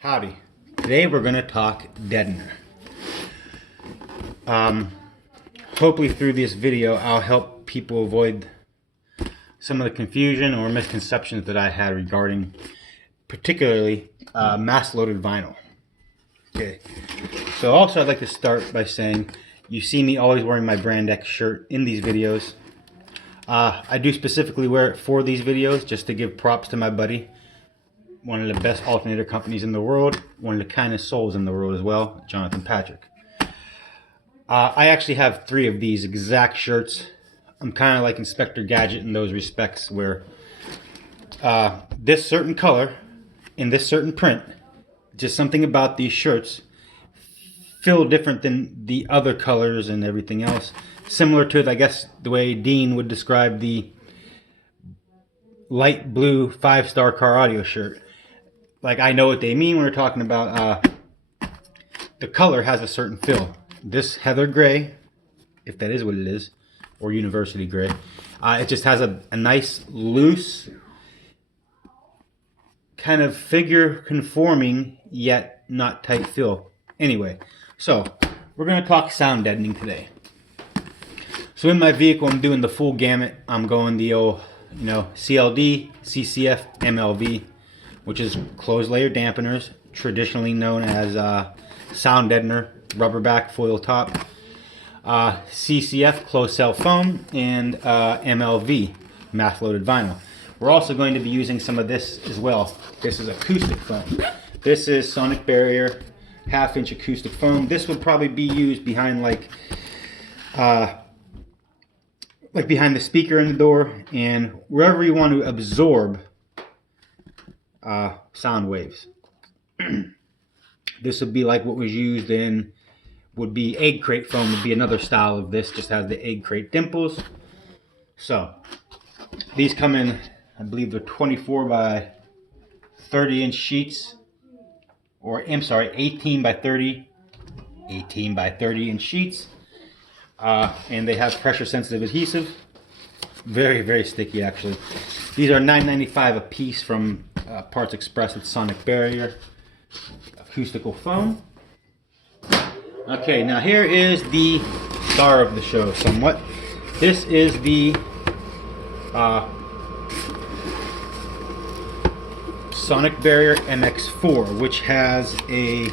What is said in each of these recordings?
Howdy. Today we're going to talk Deadener. Hopefully through this video I'll help people avoid some of the confusion or misconceptions that I had regarding particularly mass-loaded vinyl. Okay. So also I'd like to start by saying you see me always wearing my Brand X shirt in these videos. I do specifically wear it for these videos just to give props to my buddy. One of the best alternator companies in the world, one of the kindest souls in the world as well, Jonathan Patrick. I actually have 3 of these exact shirts. I'm kind of like Inspector Gadget in those respects, where this certain color in this certain print, just something about these shirts feel different than the other colors and everything else. Similar to, I guess, the way Dean would describe the light blue 5-star car audio shirt. Like, I know what they mean when we're talking about the color has a certain feel. This heather gray, if that is what it is, or university gray, it just has a nice loose kind of figure conforming yet not tight feel. Anyway, so we're going to talk sound deadening today. So in my vehicle I'm doing the full gamut. I'm going the old, CLD, CCF, MLV, which is closed layer dampeners, traditionally known as sound deadener, rubber back, foil top, CCF, closed cell foam, and MLV, mass loaded vinyl. We're also going to be using some of this as well. This is acoustic foam. This is sonic barrier, 1/2-inch acoustic foam. This would probably be used behind like behind the speaker in the door and wherever you want to absorb sound waves. This would be like what was used in, would be egg crate foam, would be another style of this, just has the egg crate dimples. So these come in, I believe they're 24 by 30 inch sheets, or I'm sorry, 18 by 30 inch sheets. And they have pressure sensitive adhesive. Very, very sticky actually. These are $9.95 a piece from Parts Express with sonic barrier, acoustical foam. Okay, now here is the star of the show somewhat. This is the sonic barrier MX-4, which has I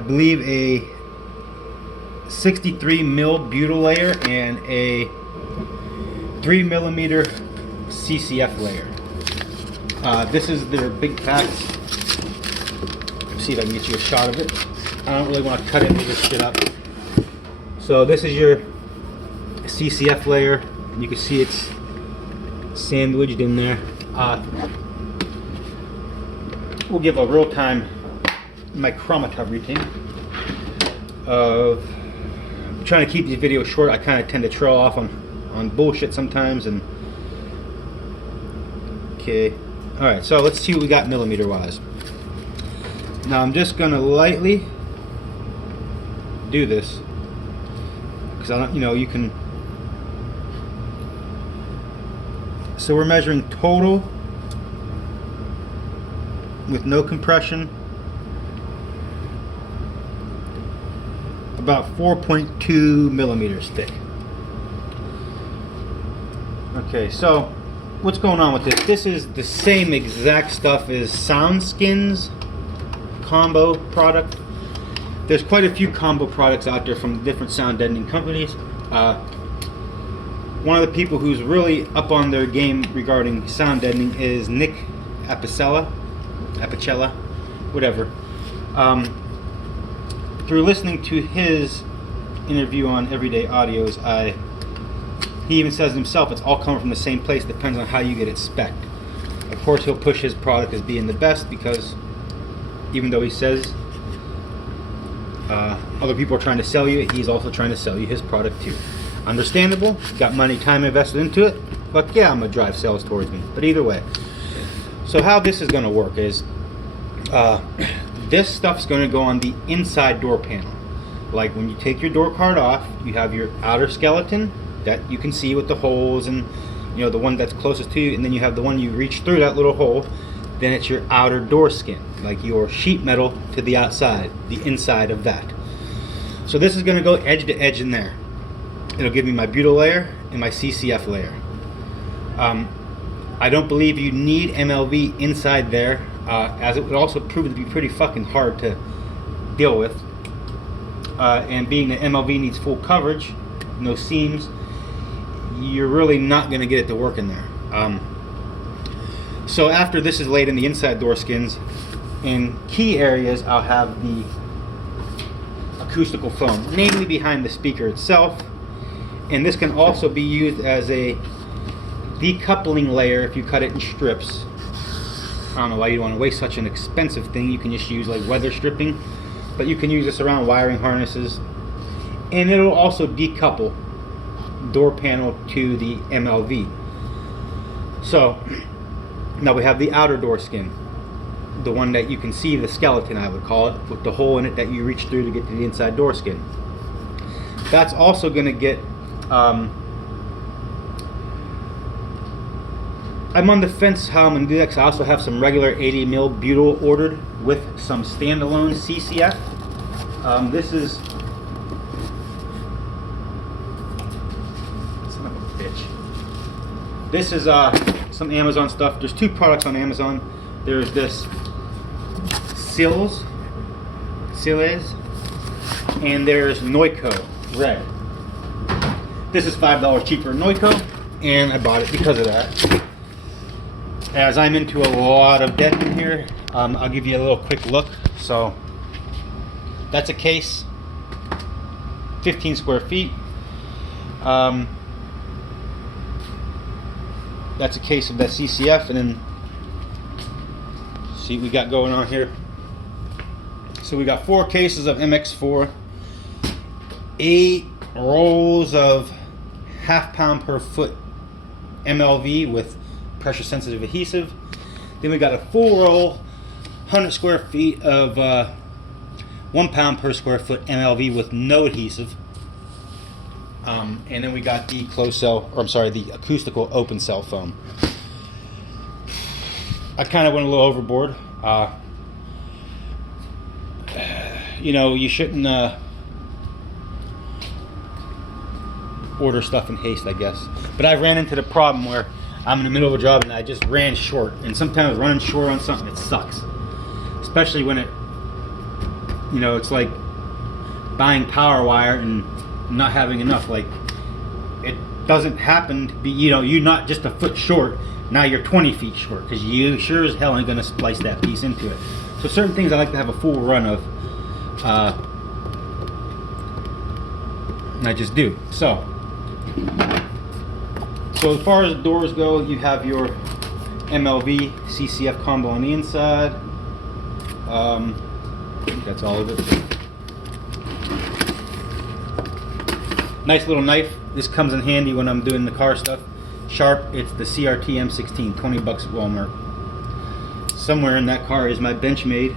believe a 63 mil butyl layer and a 3mm CCF layer. This is their big pack. Let's see if I can get you a shot of it. I don't really want to cut any of this shit up. So this is your CCF layer. You can see it's sandwiched in there. We'll give a real-time micrometer reading of. I'm trying to keep these videos short. I kind of tend to trail off on bullshit sometimes. And okay, all right. So let's see what we got millimeter wise. Now I'm just gonna lightly do this because I don't, you can. So we're measuring total with no compression, about 4.2 millimeters thick. Okay, so what's going on with this? This is the same exact stuff as SoundSkin's combo product. There's quite a few combo products out there from different sound deadening companies. One of the people who's really up on their game regarding sound deadening is Nick Apicella, whatever. Through listening to his interview on Everyday Audios, he even says himself it's all coming from the same place, depends on how you get it spec'd. Of course he'll push his product as being the best because even though he says other people are trying to sell you, he's also trying to sell you his product too. Understandable, got money, time invested into it, but yeah, I'm gonna drive sales towards me. But either way, so how this is gonna work is this stuff's going to go on the inside door panel. Like when you take your door card off, you have your outer skeleton that you can see with the holes and the one that's closest to you, and then you have the one you reach through that little hole. then it's your outer door skin, like your sheet metal to the outside, the inside of that. So this is going to go edge to edge in there. It'll give me my butyl layer and my CCF layer. I don't believe you need MLV inside there, as it would also prove to be pretty fucking hard to deal with. And being that MLV needs full coverage, no seams, you're really not going to get it to work in there. So after this is laid in the inside door skins, in key areas I'll have the acoustical foam, namely behind the speaker itself. And this can also be used as a decoupling layer if you cut it in strips. I don't know why you want to waste such an expensive thing. You can just use like weather stripping, but you can use this around wiring harnesses, and it'll also decouple door panel to the MLV. So now we have the outer door skin, the one that you can see the skeleton, I would call it, with the hole in it that you reach through to get to the inside door skin. That's also going to get I'm on the fence how I'm going to do that, because I also have some regular 80 mil butyl ordered with some standalone CCF. This is son of a bitch. This is some Amazon stuff. There's two products on Amazon. There's this Sills, and there's Noiko Red. This is $5 cheaper than Noiko, and I bought it because of that. As I'm into a lot of deadening here, I'll give you a little quick look. So that's a case, 15 square feet. That's a case of that CCF, and then see what we got going on here. So we got 4 cases of MX-4, 8 rolls of ½ pound per foot MLV with pressure sensitive adhesive. Then we got a full roll, 100 square feet of 1 pound per square foot MLV with no adhesive. And then we got the closed cell, or I'm sorry, the acoustical open cell foam. I kind of went a little overboard. You know, you shouldn't order stuff in haste, I guess. But I ran into the problem where I'm in the middle of a job and I just ran short. And sometimes running short on something, it sucks. Especially when it, you know, it's like buying power wire and not having enough. Like, it doesn't happen to be, you know, you're not just a foot short, now you're 20 feet short, because you sure as hell ain't gonna splice that piece into it. So certain things I like to have a full run of, and I just do. So as far as doors go, you have your MLV CCF combo on the inside. I think that's all of it. Nice little knife. This comes in handy when I'm doing the car stuff. Sharp. It's the CRT M16, 20 bucks at Walmart. Somewhere in that car is my Benchmade.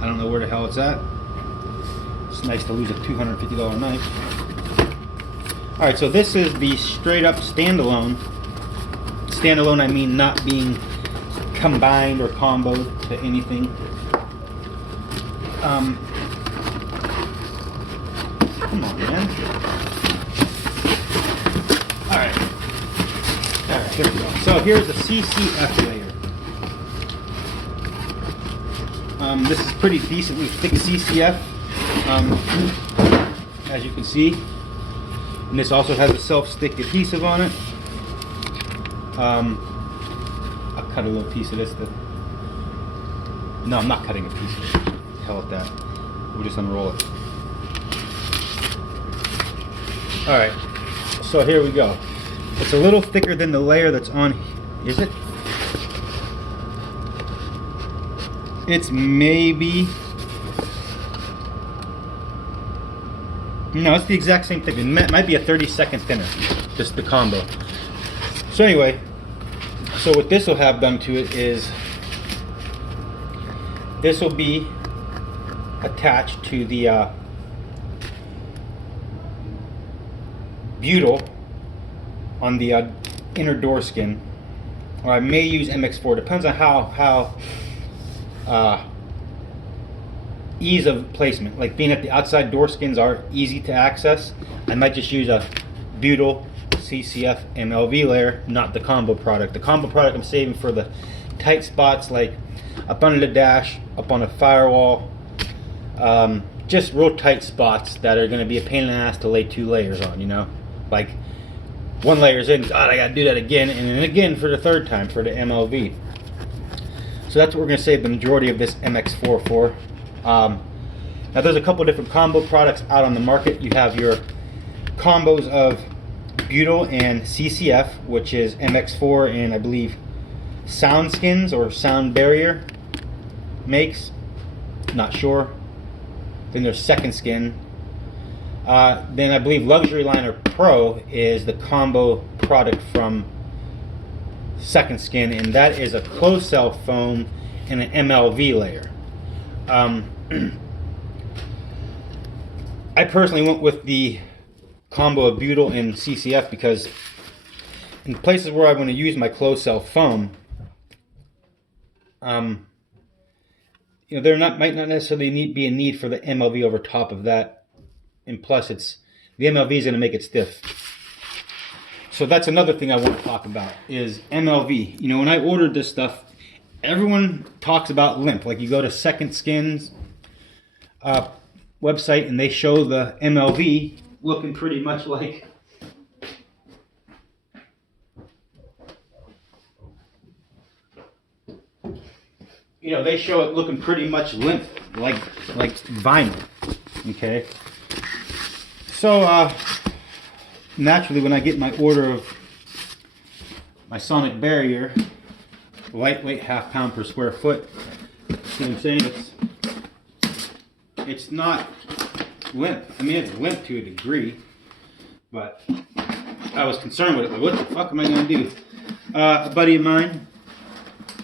I don't know where the hell it's at. It's nice to lose a $250 knife. Alright, so this is the straight up standalone. Standalone, I mean not being combined or comboed to anything. Come on, man. Alright, here we go. So here's the CCF layer. This is pretty decently thick CCF, as you can see. And this also has a self-stick adhesive on it. I'll cut a little piece of this. No, I'm not cutting a piece of it. Hell with that. We'll just unroll it. Alright, so here we go. It's a little thicker than the layer that's on. Is it? It's maybe. No, it's the exact same thing. It might be a 32nd thinner, just the combo. So anyway, so what this will have done to it is this will be attached to the butyl on the inner door skin, or I may use MX-4. Depends on how ease of placement. Like being at the outside door skins are easy to access, I might just use a butyl Ccf MLV layer, not the combo product. The combo product I'm saving for the tight spots, like up under the dash, up on a firewall, just real tight spots that are going to be a pain in the ass to lay 2 layers on, you know, like one layer's in, God, I gotta do that again and then again for the 3rd time for the MLV. So that's what we're going to save the majority of this MX-4 for. Now there's a couple different combo products out on the market. You have your combos of butyl and CCF, which is MX-4 and I believe Sound Skins or Sound Barrier makes, not sure. Then there's Second Skin. Then I believe Luxury Liner Pro is the combo product from Second Skin, and that is a closed cell foam and an MLV layer. I personally went with the combo of butyl and CCF because in places where I want to use my closed cell foam, you know, there might not necessarily be a need for the MLV over top of that, and plus the MLV is going to make it stiff. So that's another thing I want to talk about is MLV. You know, when I ordered this stuff, everyone talks about limp. Like you go to Second Skin's website and they show the MLV looking pretty much like they show it looking pretty much limp, like vinyl. Okay. So naturally, when I get my order of my sonic barrier, lightweight, 1/2 pound per square foot, see what I'm saying? It's not limp. I mean, it's limp to a degree, but I was concerned with it. Like, what the fuck am I going to do? A buddy of mine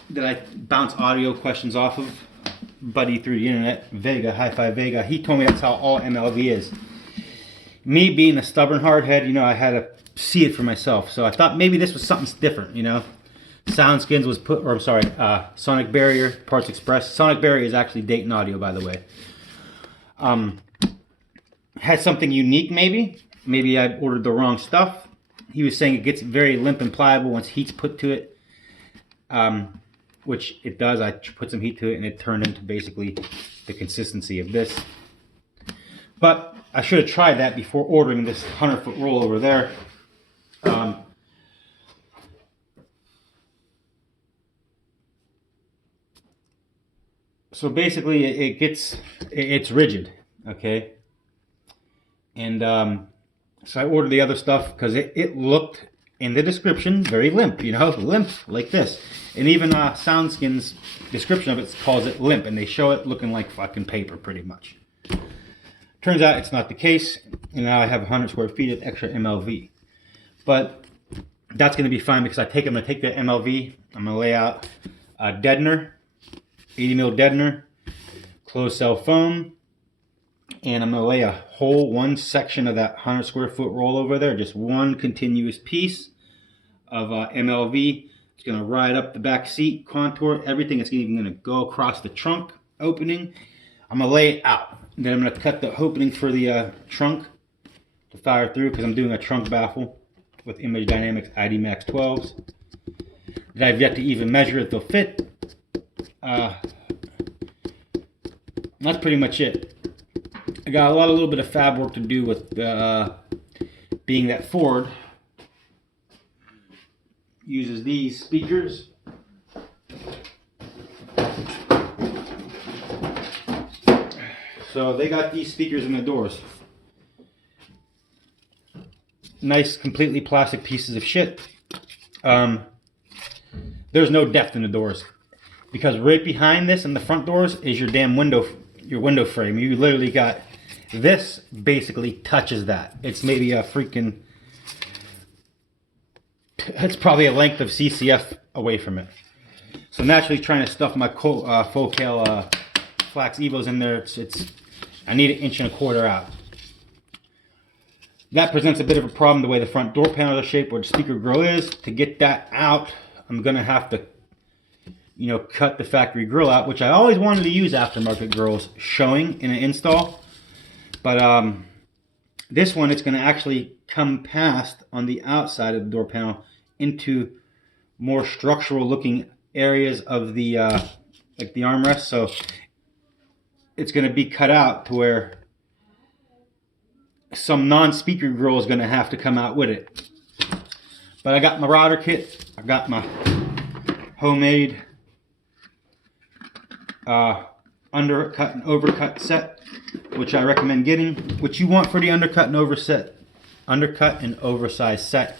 that I bounce audio questions off of, buddy through the internet, Vega, Hi-Fi Vega, he told me that's how all MLV is. Me being a stubborn hardhead, you know, I had to see it for myself. So I thought maybe this was something different, you know. Sound Skins was put, or I'm sorry, Sonic Barrier, Parts Express. Sonic Barrier is actually Dayton Audio, by the way. Had something unique maybe. Maybe I ordered the wrong stuff. He was saying it gets very limp and pliable once heat's put to it. Which it does. I put some heat to it and it turned into basically the consistency of this. But I should have tried that before ordering this 100-foot roll over there. So basically it's rigid, okay? And so I ordered the other stuff because it looked in the description very limp, you know, limp like this. And even SoundSkin's description of it calls it limp, and they show it looking like fucking paper pretty much. Turns out it's not the case, and now I have 100 square feet of extra MLV. But that's going to be fine because I'm going to take the MLV, I'm going to lay out a Deadener, 80 mil Deadener, closed cell foam, and I'm going to lay a whole one section of that 100 square foot roll over there, just one continuous piece of MLV. It's going to ride up the back seat, contour, everything. It's even going to go across the trunk opening. I'm going to lay it out. And then I'm going to cut the opening for the trunk to fire through because I'm doing a trunk baffle with Image Dynamics ID Max 12s. That I've yet to even measure if they'll fit. That's pretty much it. I got a little bit of fab work to do with being that Ford uses these speakers. So they got these speakers in the doors. Nice, completely plastic pieces of shit. There's no depth in the doors because right behind this in the front doors is your damn window, your window frame. You literally got this basically touches that. It's maybe a freaking, it's probably a length of CCF away from it. So naturally trying to stuff my Focal Flax Evos in there, I need 1.25 inches out. That presents a bit of a problem the way the front door panels are shaped, where the speaker grill is. To get that out, I'm going to have to, you know, cut the factory grill out, which I always wanted to use aftermarket grills showing in an install. But this one, it's going to actually come past on the outside of the door panel into more structural looking areas of the like the armrest. So it's going to be cut out to where some non-speaker grill is going to have to come out with it. But I got my router kit. I got my homemade undercut and overcut set, which I recommend getting. What you want for the undercut and oversized set,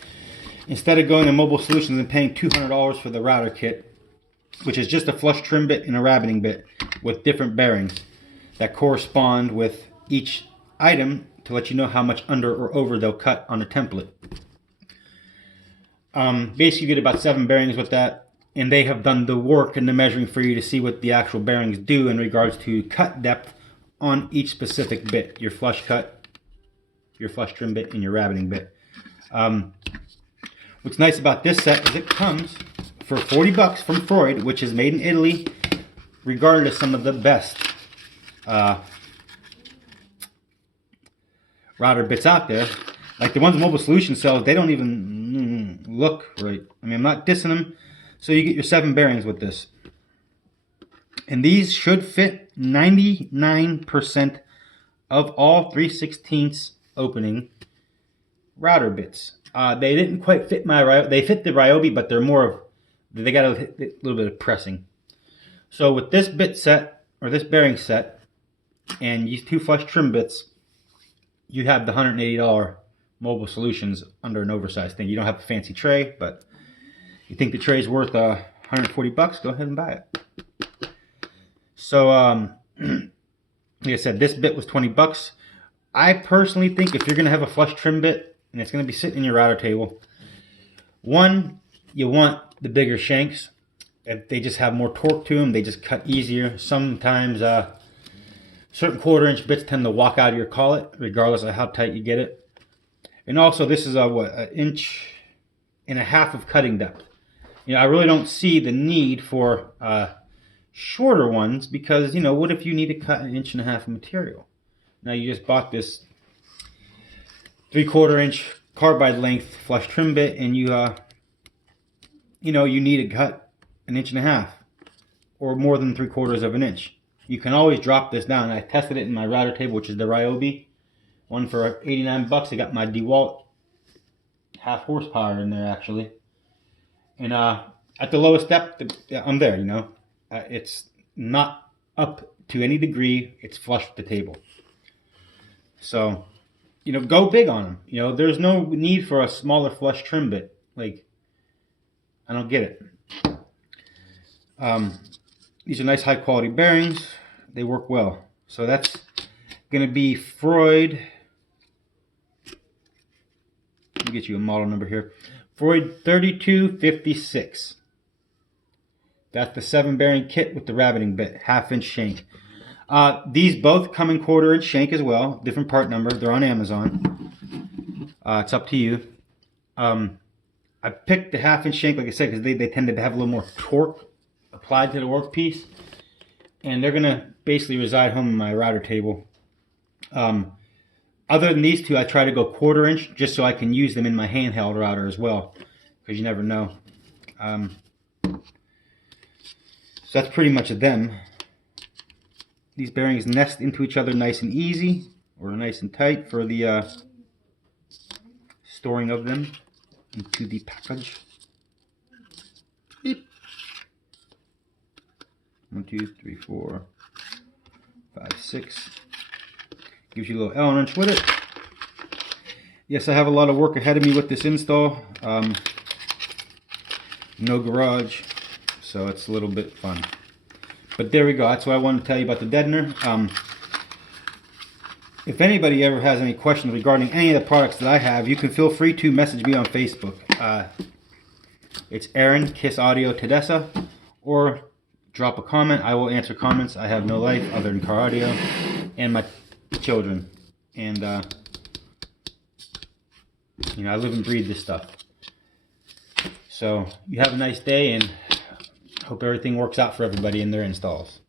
instead of going to Mobile Solutions and paying $200 for the router kit, which is just a flush trim bit and a rabbiting bit with different bearings that correspond with each item to let you know how much under or over they'll cut on a template. Basically, you get about 7 bearings with that, and they have done the work and the measuring for you to see what the actual bearings do in regards to cut depth on each specific bit. Your flush cut, your flush trim bit, and your rabbiting bit. What's nice about this set is it comes for 40 bucks from Freud, which is made in Italy, regarded as some of the best router bits out there. Like the ones Mobile Solutions sells, they don't even look right. I mean, I'm not dissing them. So you get your 7 bearings with this. And these should fit 99% of all 3/16 opening router bits. They didn't quite fit my, they fit the Ryobi, but they're more of, they got a little bit of pressing. So with this bit set, or this bearing set, and these 2 flush trim bits, you have the $180 Mobile Solutions under an oversized thing. You don't have a fancy tray, but you think the tray is worth 140 bucks, go ahead and buy it. So, like I said, this bit was 20 bucks. I personally think if you're going to have a flush trim bit, and it's going to be sitting in your router table, one, you want the bigger shanks. They just have more torque to them. They just cut easier. Sometimes certain 1/4-inch bits tend to walk out of your collet, regardless of how tight you get it. And also, this is what, 1.5 inches of cutting depth. You know, I really don't see the need for shorter ones because, you know, what if you need to cut 1.5 inches of material? Now you just bought this 3/4-inch carbide length flush trim bit, and you know, you need to cut 1.5 inches or more than 3/4 of an inch. You can always drop this down. I tested it in my router table, which is the Ryobi one for 89 bucks. I got my DeWalt 1/2 horsepower in there actually, and at the lowest depth, I'm there. You know, it's not up to any degree. It's flush with the table. So, you know, go big on them. You know, there's no need for a smaller flush trim bit. Like, I don't get it. These are nice high quality bearings. They work well. So that's going to be Freud. Let me get you a model number here. Freud 3256. That's the 7 bearing kit with the rabbiting bit, 1/2 inch shank. These both come in 1/4-inch shank as well. Different part number. They're on Amazon. It's up to you. I picked the 1/2 inch shank, like I said, because they tended to have a little more torque applied to the workpiece. And they're going to basically reside home in my router table. Other than these two, I try to go 1/4-inch just so I can use them in my handheld router as well, because you never know. So that's pretty much them. These bearings nest into each other nice and easy, or nice and tight for the storing of them into the package. Beep. 1, 2, 3, 4, 5, 6. Gives you a little Allen wrench with it. Yes, I have a lot of work ahead of me with this install. No garage, so it's a little bit fun. But there we go. That's what I wanted to tell you about the Deadener. If anybody ever has any questions regarding any of the products that I have, you can feel free to message me on Facebook. It's Aaron, Kiss Audio Tedessa, or drop a comment. I will answer comments. I have no life other than car audio and my children. And, you know, I live and breathe this stuff. So you have a nice day, and hope everything works out for everybody in their installs.